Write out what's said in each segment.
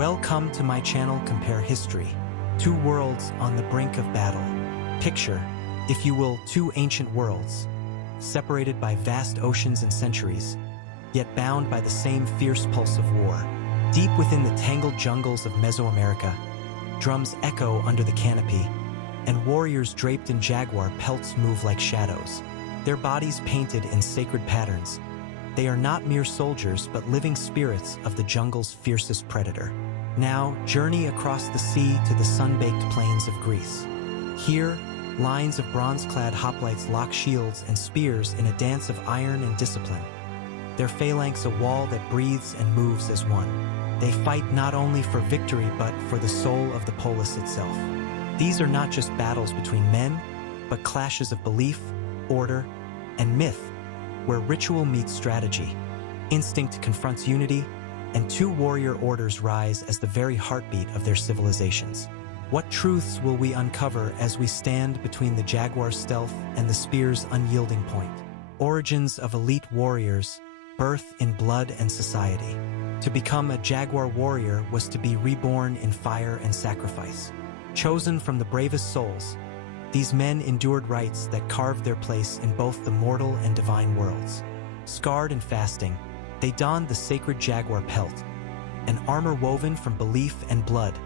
Welcome to my channel Compare History. Two worlds on the brink of battle. Picture, if you will, two ancient worlds, separated by vast oceans and centuries, yet bound by the same fierce pulse of war. Deep within the tangled jungles of Mesoamerica, drums echo under the canopy, and warriors draped in jaguar pelts move like shadows, their bodies painted in sacred patterns. They are not mere soldiers, but living spirits of the jungle's fiercest predator. Now, journey across the sea to the sun-baked plains of Greece. Here, lines of bronze-clad hoplites lock shields and spears in a dance of iron and discipline. Their phalanx a wall that breathes and moves as one. They fight not only for victory, but for the soul of the polis itself. These are not just battles between men, but clashes of belief, order, and myth, where ritual meets strategy, instinct confronts unity, and two warrior orders rise as the very heartbeat of their civilizations. What truths will we uncover as we stand between the jaguar's stealth and the spear's unyielding point? Origins of elite warriors, birth in blood and society. To become a jaguar warrior was to be reborn in fire and sacrifice. Chosen from the bravest souls, these men endured rites that carved their place in both the mortal and divine worlds. Scarred and fasting, they donned the sacred jaguar pelt, an armor woven from belief and blood,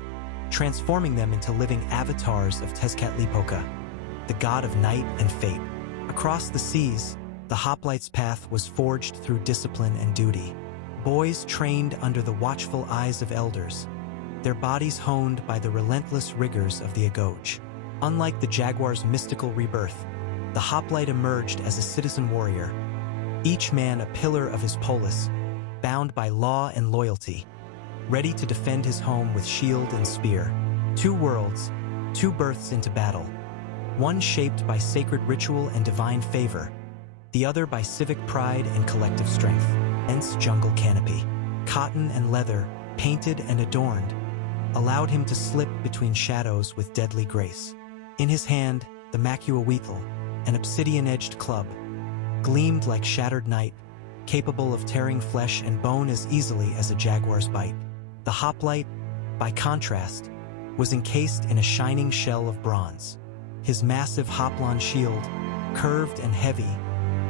transforming them into living avatars of Tezcatlipoca, the god of night and fate. Across the seas, the Hoplites' path was forged through discipline and duty. Boys trained under the watchful eyes of elders, their bodies honed by the relentless rigors of the Agoge. Unlike the jaguar's mystical rebirth, the Hoplite emerged as a citizen warrior, each man a pillar of his polis, bound by law and loyalty, ready to defend his home with shield and spear. Two worlds, two births into battle, one shaped by sacred ritual and divine favor, the other by civic pride and collective strength. Dense jungle canopy, cotton and leather, painted and adorned, allowed him to slip between shadows with deadly grace. In his hand, the Macuahuitl, an obsidian-edged club, gleamed like shattered night, capable of tearing flesh and bone as easily as a jaguar's bite. The hoplite, by contrast, was encased in a shining shell of bronze. His massive hoplon shield, curved and heavy,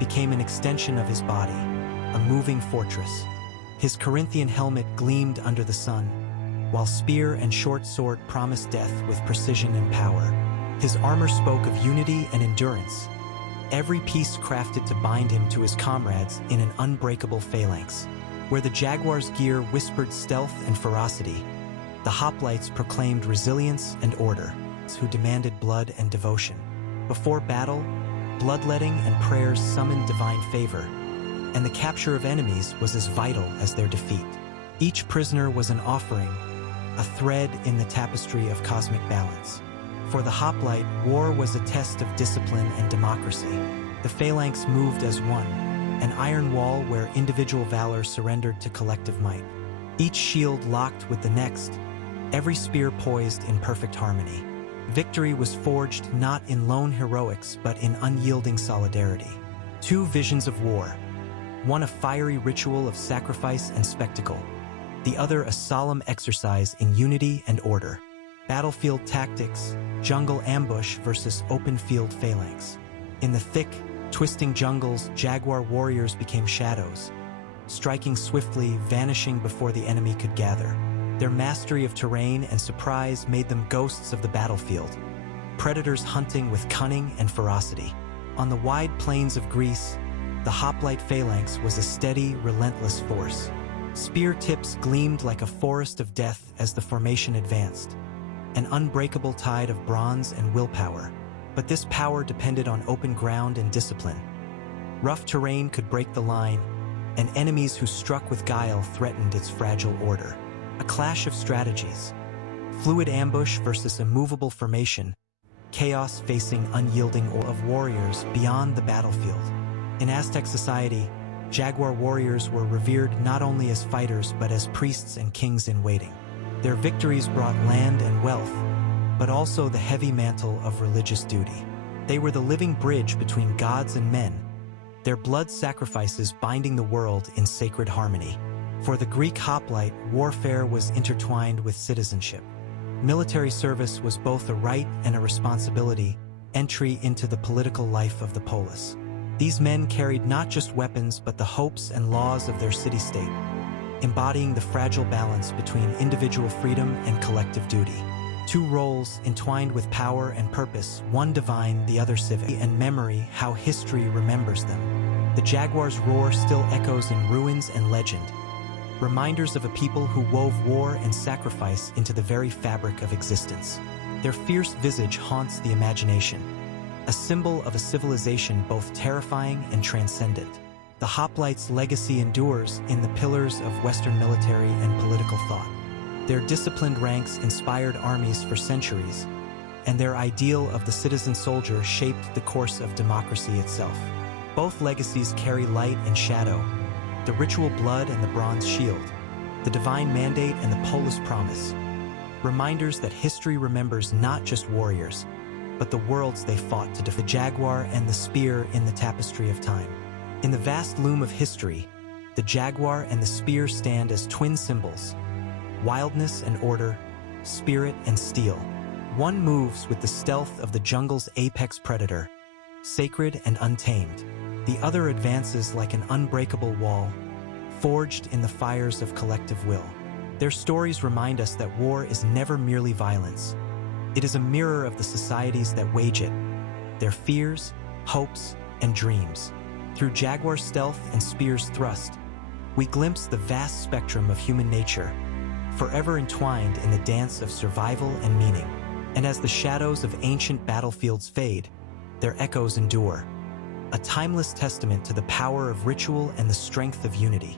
became an extension of his body, a moving fortress. His Corinthian helmet gleamed under the sun, while spear and short sword promised death with precision and power. His armor spoke of unity and endurance, every piece crafted to bind him to his comrades in an unbreakable phalanx. Where the jaguar's gear whispered stealth and ferocity, the hoplites proclaimed resilience and order, who demanded blood and devotion. Before battle, bloodletting and prayers summoned divine favor, and the capture of enemies was as vital as their defeat. Each prisoner was an offering, a thread in the tapestry of cosmic balance. For the hoplite, war was a test of discipline and democracy. The phalanx moved as one, an iron wall where individual valor surrendered to collective might. Each shield locked with the next, every spear poised in perfect harmony. Victory was forged not in lone heroics, but in unyielding solidarity. Two visions of war, one a fiery ritual of sacrifice and spectacle, the other a solemn exercise in unity and order. Battlefield tactics, jungle ambush versus open field phalanx. In the thick, twisting jungles, jaguar warriors became shadows, striking swiftly, vanishing before the enemy could gather. Their mastery of terrain and surprise made them ghosts of the battlefield, predators hunting with cunning and ferocity. On the wide plains of Greece, the hoplite phalanx was a steady, relentless force. Spear tips gleamed like a forest of death as the formation advanced, an unbreakable tide of bronze and willpower. But this power depended on open ground and discipline. Rough terrain could break the line, and enemies who struck with guile threatened its fragile order. A clash of strategies, fluid ambush versus immovable formation, chaos facing unyielding of warriors beyond the battlefield. In Aztec society, jaguar warriors were revered not only as fighters but as priests and kings in waiting. Their victories brought land and wealth, but also the heavy mantle of religious duty. They were the living bridge between gods and men, their blood sacrifices binding the world in sacred harmony. For the Greek hoplite, warfare was intertwined with citizenship. Military service was both a right and a responsibility, entry into the political life of the polis. These men carried not just weapons but the hopes and laws of their city-state, embodying the fragile balance between individual freedom and collective duty. Two roles entwined with power and purpose, one divine, the other civic, and memory, how history remembers them. The Jaguar's roar still echoes in ruins and legend, reminders of a people who wove war and sacrifice into the very fabric of existence. Their fierce visage haunts the imagination, a symbol of a civilization both terrifying and transcendent. The Hoplites' legacy endures in the pillars of Western military and political thought. Their disciplined ranks inspired armies for centuries, and their ideal of the citizen soldier shaped the course of democracy itself. Both legacies carry light and shadow, the ritual blood and the bronze shield, the divine mandate and the polis promise, reminders that history remembers not just warriors, but the worlds they fought to defend. The jaguar and the spear in the tapestry of time. In the vast loom of history, the jaguar and the spear stand as twin symbols, wildness and order, spirit and steel. One moves with the stealth of the jungle's apex predator, sacred and untamed. The other advances like an unbreakable wall, forged in the fires of collective will. Their stories remind us that war is never merely violence. It is a mirror of the societies that wage it, their fears, hopes, and dreams. Through Jaguar's stealth and Spear's thrust, we glimpse the vast spectrum of human nature, forever entwined in the dance of survival and meaning. And as the shadows of ancient battlefields fade, their echoes endure, a timeless testament to the power of ritual and the strength of unity.